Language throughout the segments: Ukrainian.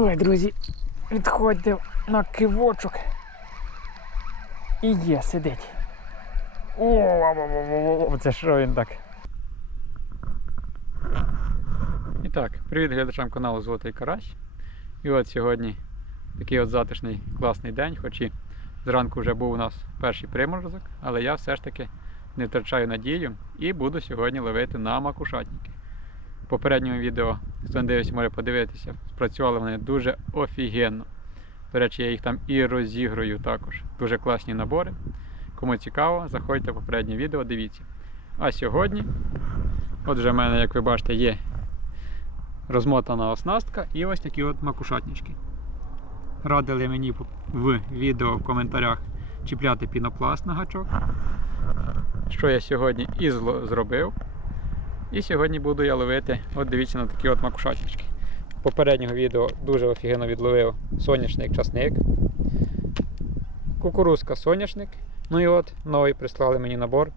Ой, друзі, відходьте на кивочок. І є, сидить. О, це що він так? І так, привіт глядачам каналу Золотий Карась. І от сьогодні такий от затишний класний день, хоч і зранку вже був у нас перший приморозок, але я все ж таки не втрачаю надію і буду сьогодні ловити на макушатники. В попередньому відео, хто не дивився, може подивитися, спрацювали вони дуже офігенно. До речі, я їх там і розіграю також. Дуже класні набори. Кому цікаво, заходьте в попереднє відео, дивіться. А сьогодні, от вже в мене, як ви бачите, є розмотана оснастка і ось такі от макушатнички. Радили мені в відео в коментарях чіпляти пінопласт на гачок. Що я сьогодні і зробив. І сьогодні буду я ловити, от дивіться на такі от макушатнички. Попереднього відео дуже офігенно відловив соняшник часник. Кукурузка соняшник. Ну і от новий прислали мені набор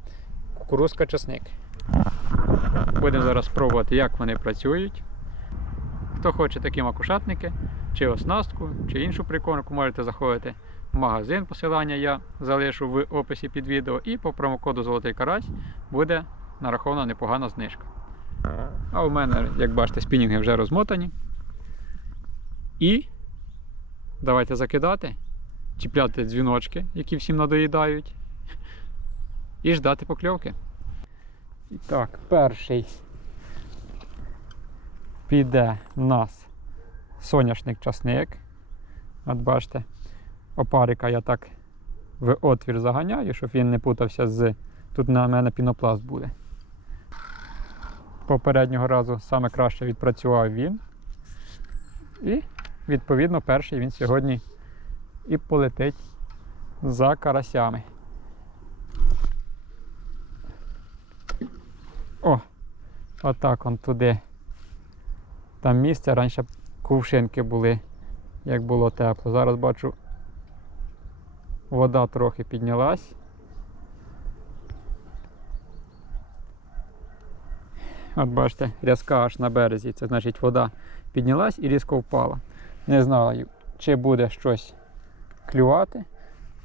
кукурузка часник. Будемо зараз спробувати, як вони працюють. Хто хоче такі макушатники, чи оснастку, чи іншу прикормку, можете заходити в магазин. Посилання я залишу в описі під відео. І по промокоду Золотий Карась буде нарахована непогана знижка. А у мене, як бачите, спінінги вже розмотані. І давайте закидати, чіпляти дзвіночки, які всім надоїдають, і ждати покльовки. І так, перший піде в нас соняшник часник. От бачите, опарика я так в отвір заганяю, щоб він не путався з. Тут на мене пінопласт буде. Попереднього разу саме краще відпрацював він. І, відповідно, перший він сьогодні і полетить за карасями. О! Отак он туди. Там місце раніше кувшинки були, як було тепло. Зараз бачу, вода трохи піднялась. От бачите, рязка аж на березі. Це значить вода піднялась і різко впала. Не знаю, чи буде щось клювати,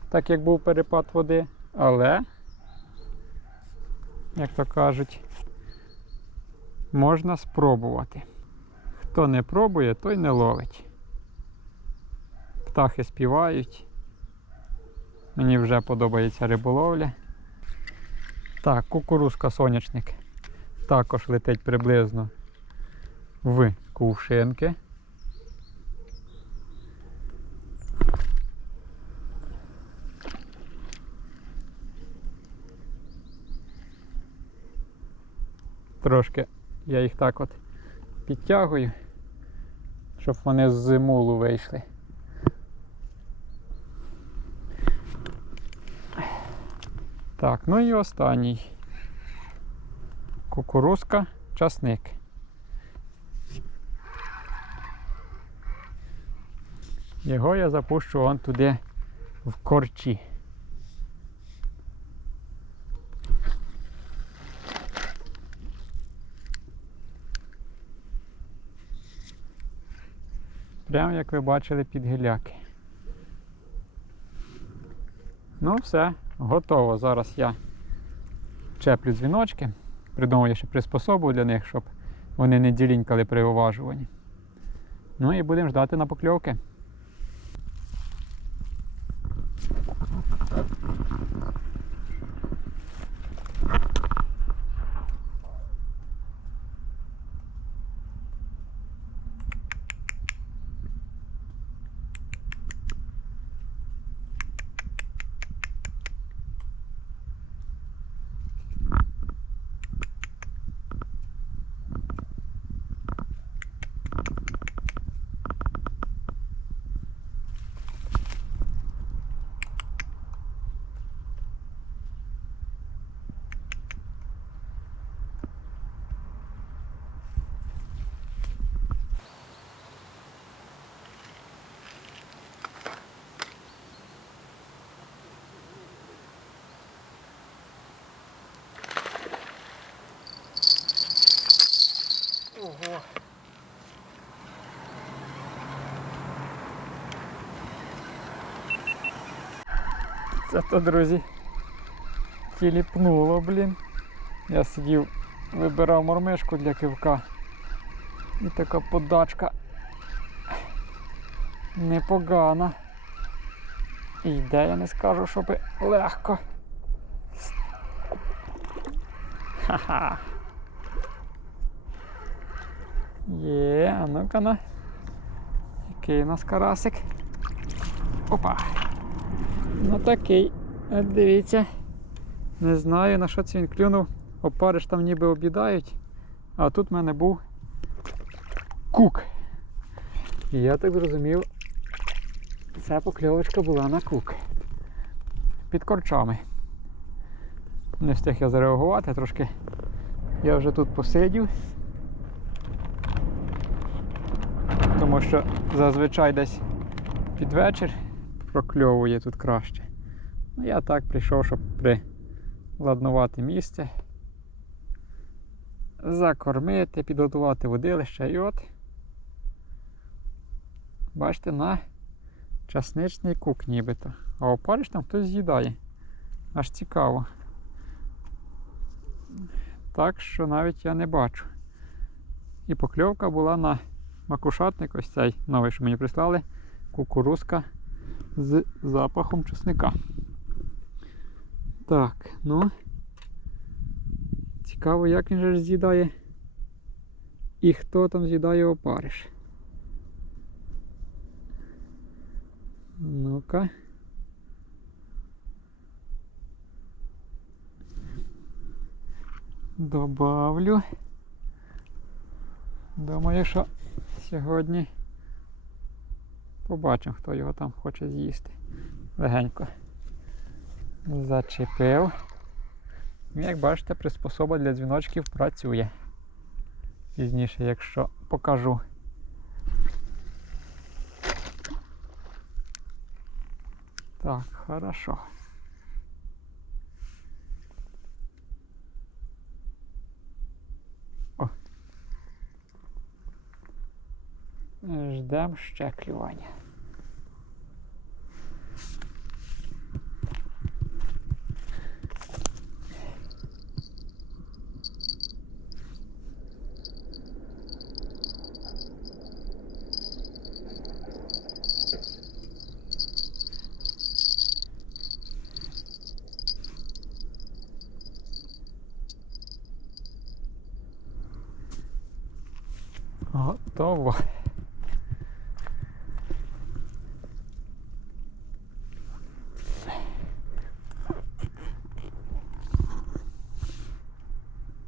так як був перепад води, але, як то кажуть, можна спробувати. Хто не пробує, той не ловить. Птахи співають. Мені вже подобається риболовля. Так, кукурузка соняшник також летить приблизно в кувшинки. Трошки я їх так от підтягую, щоб вони з мулу вийшли. Так, ну і останній. Кукурузка, часник. Його я запущу вон туди в корчі. Прямо як ви бачили під гіляки. Ну все, готово. Зараз я чеплю дзвіночки. Придумав я ще приспособу для них, щоб вони не ділінькали при уважуванні. Ну і будемо ждати на покльовки. Ого. Це то, друзі, тіліпнуло, блін. Я сидів, вибирав мормишку для кивка. І така подачка непогана. І йде, я не скажу, щоб легко. Ха-ха! Є, а ну-ка на. Який у нас карасик? Опа. Ну такий. От дивіться. Не знаю на що це він клюнув. Опариш там ніби обідають. А тут в мене був кук. І я так зрозумів, ця покльовочка була на кук. Під корчами. Не встиг я зареагувати, трошки я вже тут посидів. Тому що зазвичай десь під вечір прокльовує тут краще. Ну я так прийшов, щоб приладнувати місце, закормити, підготувати водилище і от бачите, на часничний кук нібито. А опариш там хтось з'їдає. Аж цікаво. Так що навіть я не бачу. І покльовка була на макушатник, ось цей новий, що мені прислали, кукурузка з запахом чесника. Так, ну. Цікаво, як він же з'їдає. І хто там з'їдає опариш. Ну-ка. Добавлю. Думаю, що сьогодні побачимо, хто його там хоче з'їсти. Легенько. Зачепив. Як бачите, приспособа для дзвіночків працює. Пізніше, якщо покажу. Так, хорошо. О. Ждем ще клювання. Готово.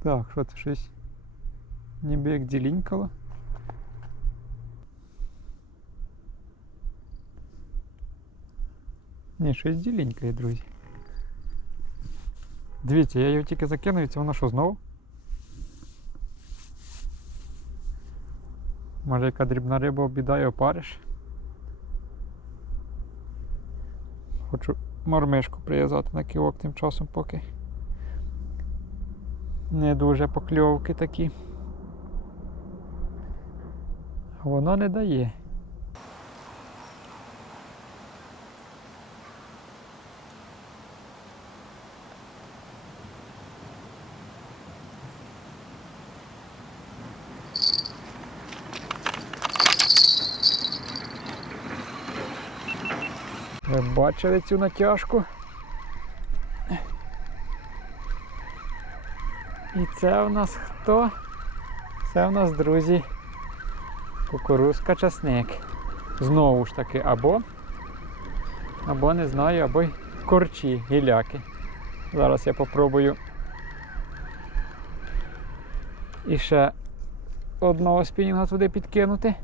Так, що це щось ніби як ділінькало. Ні, щось ділінькає, друзі. Дивіться, я його тільки закинув, і це воно що знову? Може яка дрібна риба обідає опариш. Хочу мормишку прив'язати на ківок тим часом поки. Не дуже покльовки такі. Воно не дає. Ви бачили цю натяжку? І це у нас хто? Це у нас, друзі, кукурузка часник. Знову ж таки, або, або не знаю, або й корчі, гіляки. Зараз я попробую і ще одного спінінга туди підкинути.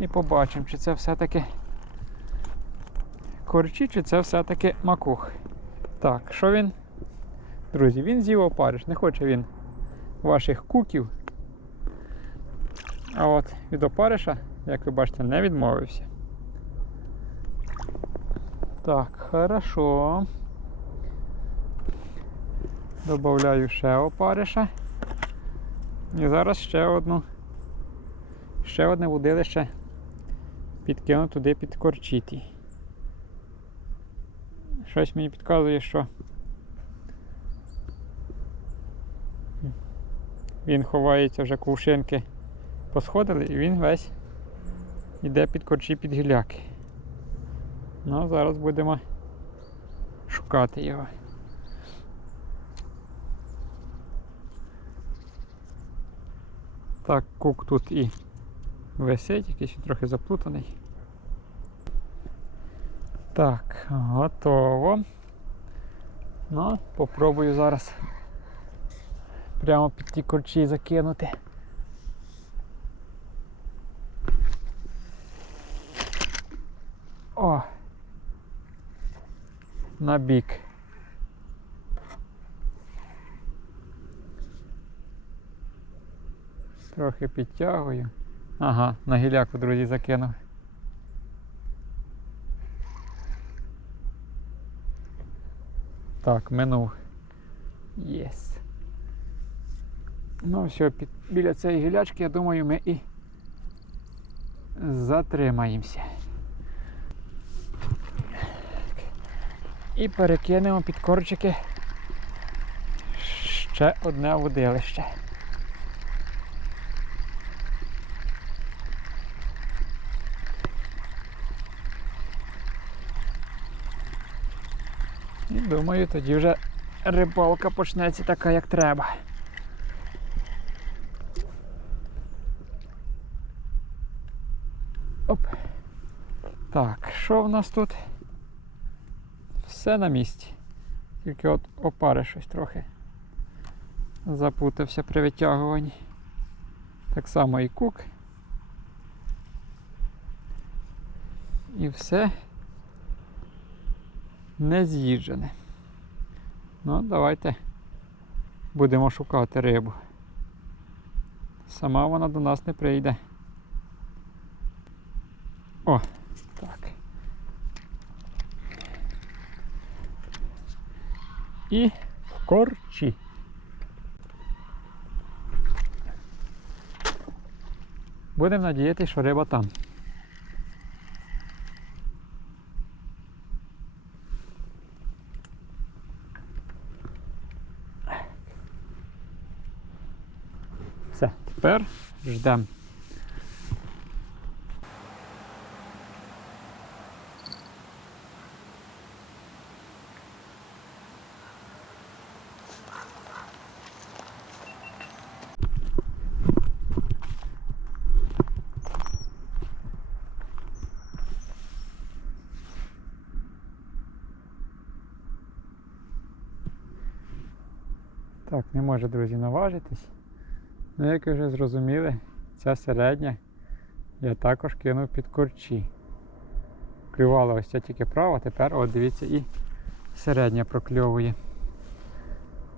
І побачимо, чи це все-таки корчі, чи це все-таки макух. Так, що він? Друзі, він з'їв опариш, не хоче він ваших куків. А от від опариша, як ви бачите, не відмовився. Так, хорошо. Добавляю ще опариша. І зараз ще одну. Ще одне водилище підкину туди під корчіті. Щось мені підказує, що він ховається вже кувшинки посходили і він весь йде під корчі під гіляки. Ну, зараз будемо шукати його. Так, кук тут і висить, якийсь трохи заплутаний. Так, готово. Ну, попробую зараз прямо під ті корчі закинути. О! На бік. Трохи підтягую. Ага, на гіляку, друзі, закинув. Так, минув. Єс. Ну, все, під, біля цієї гілячки, я думаю, ми і затримаємося. І перекинемо під корчики ще одне водилище. І думаю, тоді вже рибалка почнеться така, як треба. Так, що в нас тут? Все на місці. Тільки от опари щось трохи запутався при витягуванні. Так само і кук. І все не з'їджене. Ну, давайте будемо шукати рибу. Сама вона до нас не прийде. О, так. І в корчі. Будемо надіятися, що риба там. Все, тепер ждемо. Так, не може, друзі, наважитись. Ну, як ви вже зрозуміли, ця середня я також кинув під корчі. Клювала ось ця тільки права, тепер от дивіться і середня прокльовує.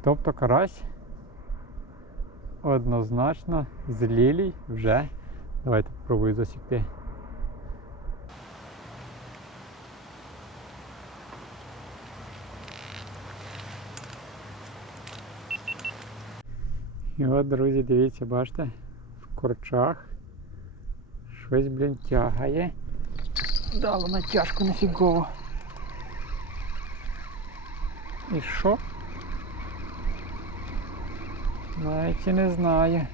Тобто карась однозначно з лілій вже. Давайте спробую засікти. І от, друзі, дивіться, бачите, в корчах щось, блін, тягає. Дало натяжку нафігово. І що? Навіть і не знаю.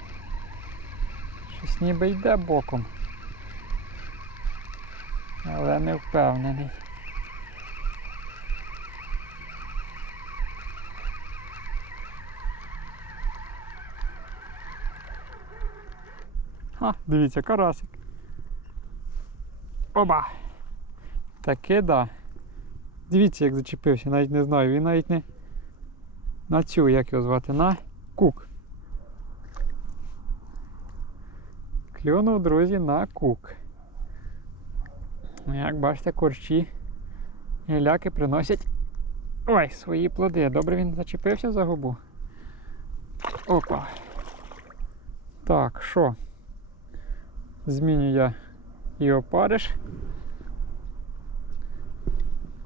Щось ніби йде боком. Але не впевнений. А, дивіться, карасик. Оба! Таке да. Дивіться, як зачепився, навіть не знаю, він навіть не на цю, як його звати, на кук. Клюнув, друзі, на кук. Ну, Як бачите, корчі гіляки приносять ой, свої плоди. Добре він зачепився за губу. Опа. Так, що? Зміню я і опариш.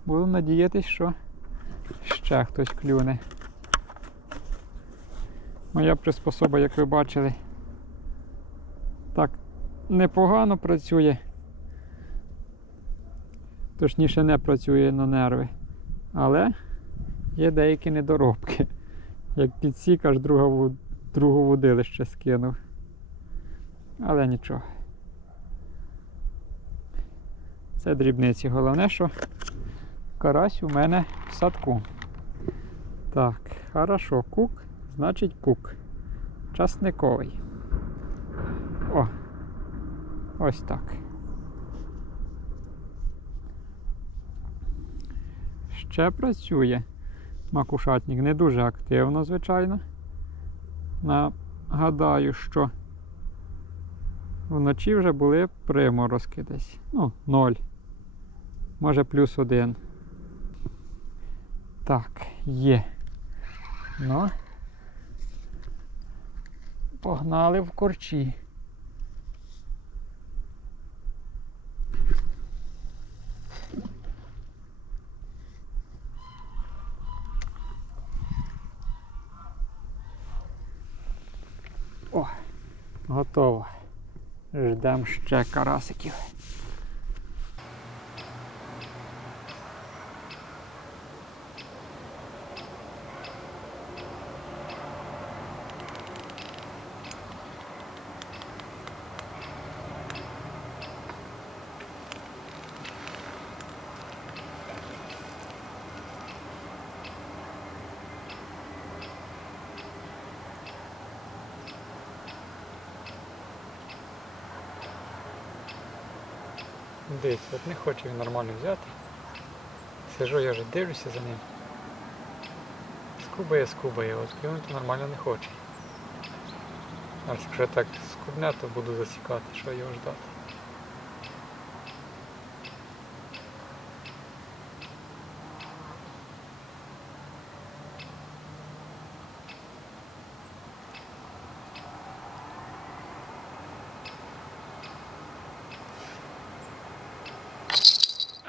Буду надіятись, що ще хтось клюне. Моя приспособа, як ви бачили, так непогано працює. Точніше не працює на нерви. Але є деякі недоробки. Як підсік, аж друга, другу водилище скинув. Але нічого. Це дрібниці. Головне, що карась у мене в садку. Так, хорошо, кук, значить кук. Часниковий. О! Ось так. Ще працює макушатник. Не дуже активно, звичайно. Нагадаю, що вночі вже були приморозки десь. Ну, 0. Може плюс один. Так, є. Ну. Погнали в корчі. О, готово. Ждемо ще карасиків. Дивіться, от не хоче він нормально взяти. Сижу, я вже дивлюся за ним. Скубає, скубає, от клюнути нормально не хоче. А якщо так скубне, то буду засікати, що його ждати.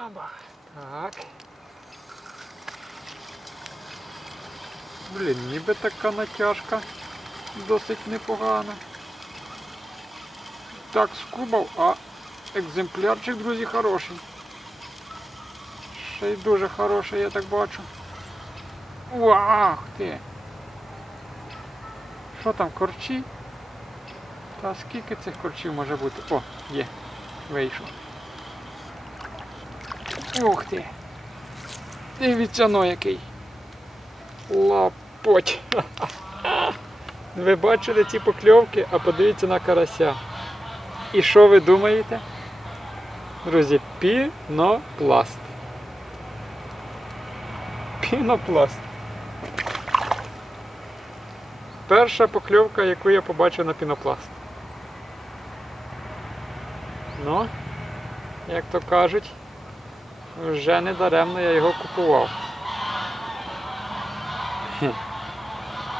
Аба. Так. Блін, ніби така натяжка досить непогана. Так, скубав, а екземплярчик, друзі, хороший. Ще й дуже хороший, я так бачу. Уах ти! Що там, корчі? Та скільки цих корчів може бути? О, є, вийшов. Ух ти! Дивіться ну який. Лапоть. Ви бачили ці покльовки, а подивіться на карася. І що ви думаєте? Друзі, пінопласт. Пінопласт. Перша покльовка, яку я побачив на пінопласт. Ну, як то кажуть, вже не даремно я його купував.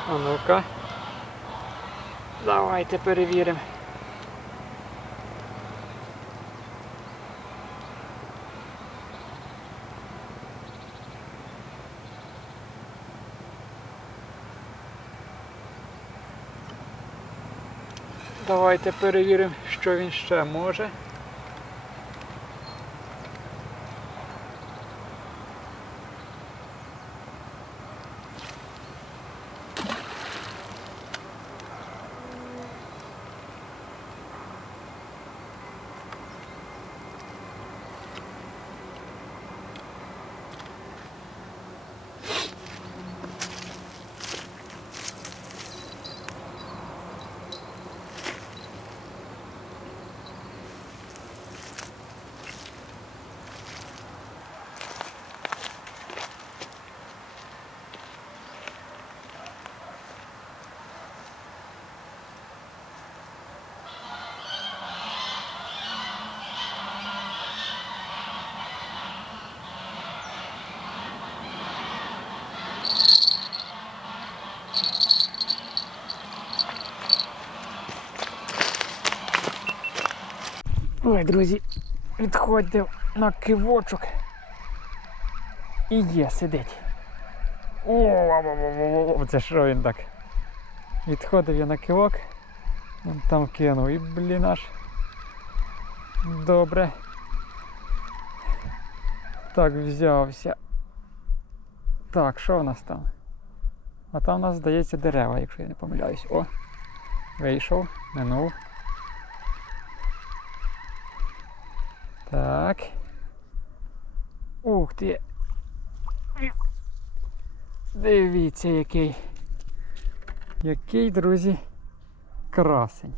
А ну-ка. Давайте перевіримо. Давайте перевіримо, що він ще може. Ой, друзі, відходьте на кивочок. І є, сидить. О, це що він так? Відходив я на кивок, вон там кинув і блін аж. Добре. Так взявся. Так, що в нас там? А там у нас, здається, дерева, якщо я не помиляюсь. О! Вийшов, минув. Так. Ух ти. Дивіться, який. Який, друзі, красень.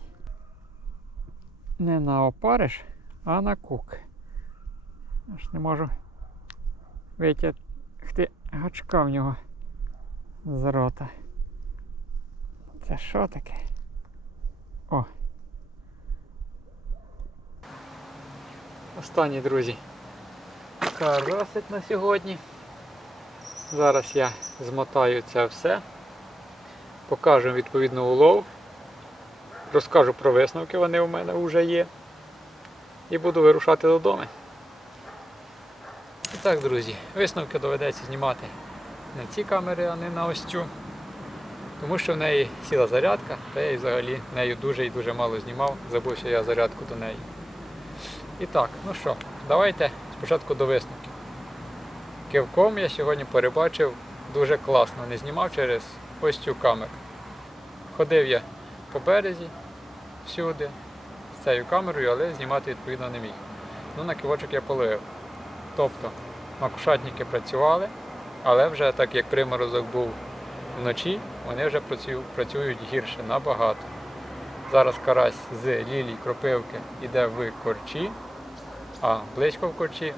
Не на опариш, а на кук. Аж не можу витягти гачка в нього з рота. Це що таке? О. Останні, друзі. Карасик на сьогодні. Зараз я змотаю це все. Покажу відповідно улов. Розкажу про висновки, вони у мене вже є. І буду вирушати додому. І так, друзі, висновки доведеться знімати на ці камери, а не на ось цю. Тому що в неї сіла зарядка, та я і взагалі нею дуже і дуже мало знімав, забувся я зарядку до неї. І так, ну що, давайте спочатку до висновків. Кивком я сьогодні перебачив дуже класно, не знімав через ось цю камеру. Ходив я по березі всюди з цією камерою, але знімати відповідно не міг. Ну, на кивочок я половив. Тобто макушатники працювали, але вже так як приморозок був вночі, вони вже працюють гірше набагато. Зараз карась з лілій кропивки йде в корчі, а близько в корчі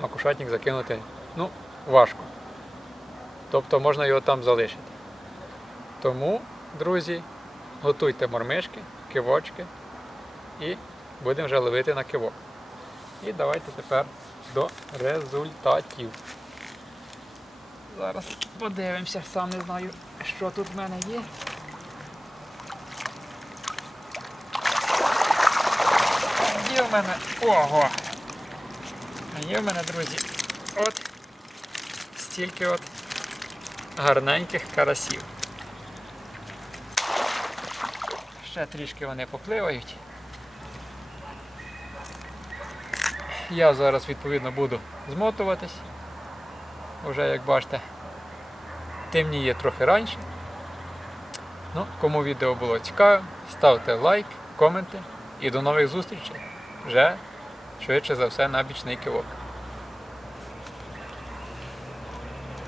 макушатник закинути ну, важко. Тобто можна його там залишити. Тому, друзі, готуйте мормишки, кивочки і будемо вже ловити на кивок. І давайте тепер до результатів. Зараз подивимося, сам не знаю, що тут в мене є. Є в мене. Ого! А є в мене, друзі, от стільки от гарненьких карасів. Ще трішки вони попливають. Я зараз відповідно буду змотуватись. Уже як бачите, темніє трохи раніше. Ну, кому відео було цікаве, ставте лайк, коменти і до нових зустрічей. Вже швидше за все на бічний кивок.